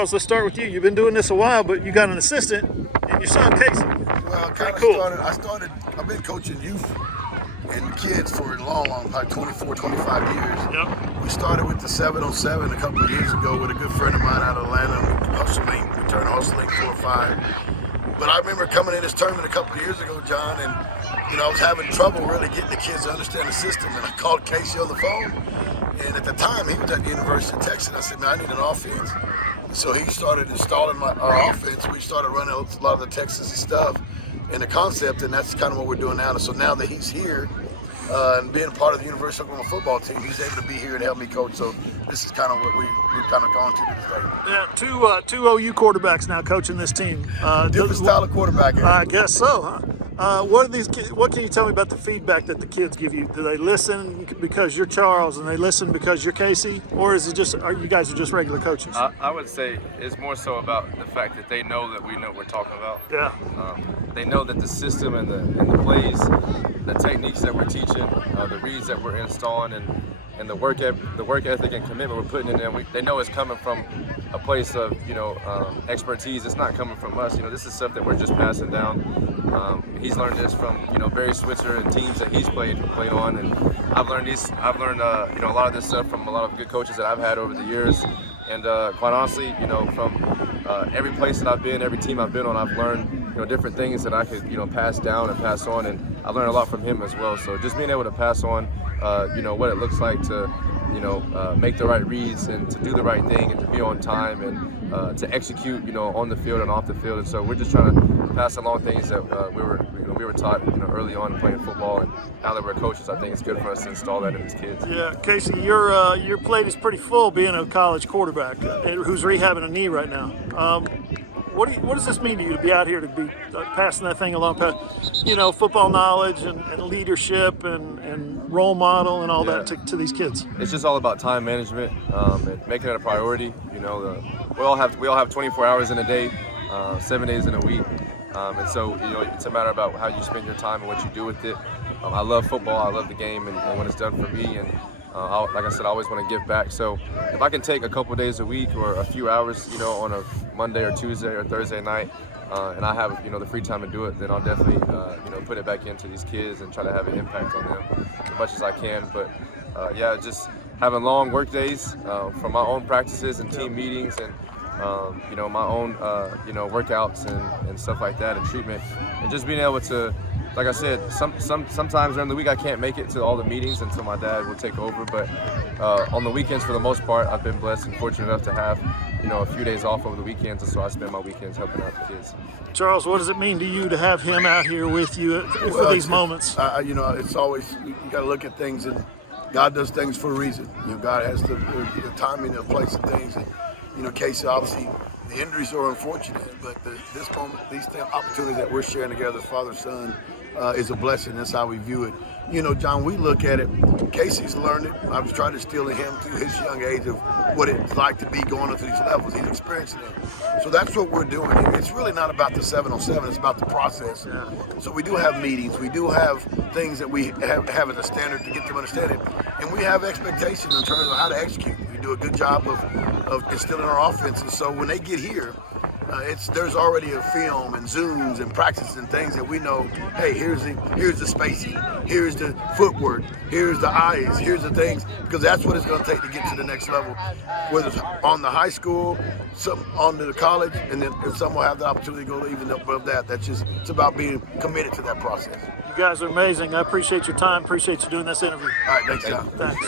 Charles, let's start with you. You've been doing this a while, but you got an assistant and your son, Casey. Well, Cool. I've been coaching youth and kids for a long, probably 24, 25 years. Yep. We started with the 7-on-7 a couple of years ago with a good friend of mine out of Atlanta, we turned hustling 4 or 5. But I remember coming in this tournament a couple of years ago, John, and I was having trouble really getting the kids to understand the system. And I called Casey on the phone, and at the time he was at the University of Texas. I said, man, I need an offense. And so he started installing our offense. We started running a lot of the Texas stuff and the concept, and that's kind of what we're doing now. And so now that he's here and being part of the University of Oklahoma football team, he's able to be here and help me coach. So this is kind of what we've kind of gone to this day. Yeah, two OU quarterbacks now coaching this team. Different style of quarterback. I guess so, huh? What are these kids, what can you tell me about the feedback that the kids give you? Do they listen because you're Charles and they listen because you're Casey? Or is it just, you guys are just regular coaches? I would say it's more so about the fact that they know that we know what we're talking about. Yeah. They know that the system and the plays, the techniques that we're teaching, the reads that we're installing, and the work ethic and commitment we're putting in there. They know it's coming from a place of expertise. It's not coming from us. This is stuff that we're just passing down. He's learned this from Barry Switzer and teams that he's played on, and I've learned a lot of this stuff from a lot of good coaches that I've had over the years. And quite honestly, from every place that I've been, every team I've been on, I've learned different things that I could pass down and pass on, and I've learned a lot from him as well. So just being able to pass on what it looks like to make the right reads and to do the right thing and to be on time and to execute on the field and off the field. And so we're just trying to pass along things that we were taught early on playing football, and now that we're coaches, I think it's good for us to install that in these kids. Yeah, Casey, your plate is pretty full being a college quarterback who's rehabbing a knee right now. What does this mean to you to be out here to be passing that thing along, football knowledge and leadership and role model and all that to these kids? It's just all about time management and making it a priority. We all have 24 hours in a day, 7 days in a week, and so it's a matter about how you spend your time and what you do with it. I love football. I love the game and what it's done for me. And like I said, I always want to give back. So if I can take a couple days a week or a few hours, on a Monday or Tuesday or Thursday night, and I have the free time to do it, then I'll definitely put it back into these kids and try to have an impact on them as much as I can. But just having long work days from my own practices and team meetings and my own workouts and stuff like that and treatment, and just being able to, like I said, sometimes during the week I can't make it to all the meetings until my dad will take over. But on the weekends, for the most part, I've been blessed and fortunate enough to have a few days off over the weekends, and so I spend my weekends helping out the kids. Charles, what does it mean to you to have him out here with you for these moments? It's always, you got to look at things, and God does things for a reason. God has the timing of place and things. And Casey, obviously, the injuries are unfortunate, but this moment, these opportunities that we're sharing together as father and son is a blessing. That's how we view it. John, we look at it. Casey's learned it. I was trying to instill in him through his young age of what it's like to be going up to these levels. He's experiencing it. So that's what we're doing. It's really not about the 7-on-7. It's about the process. Yeah. So we do have meetings. We do have things that we have as a standard to get them to understand it. And we have expectations in terms of how to execute. We do a good job of instilling our offense. And so when they get here, there's already a film and zooms and practices and things that we know. Hey, here's the spacing, here's the footwork, here's the eyes, here's the things, because that's what it's going to take to get to the next level. Whether it's on the high school, some on to the college, and then if some will have the opportunity to go even above that. It's about being committed to that process. You guys are amazing. I appreciate your time. Appreciate you doing this interview. All right, thanks, John. Thanks.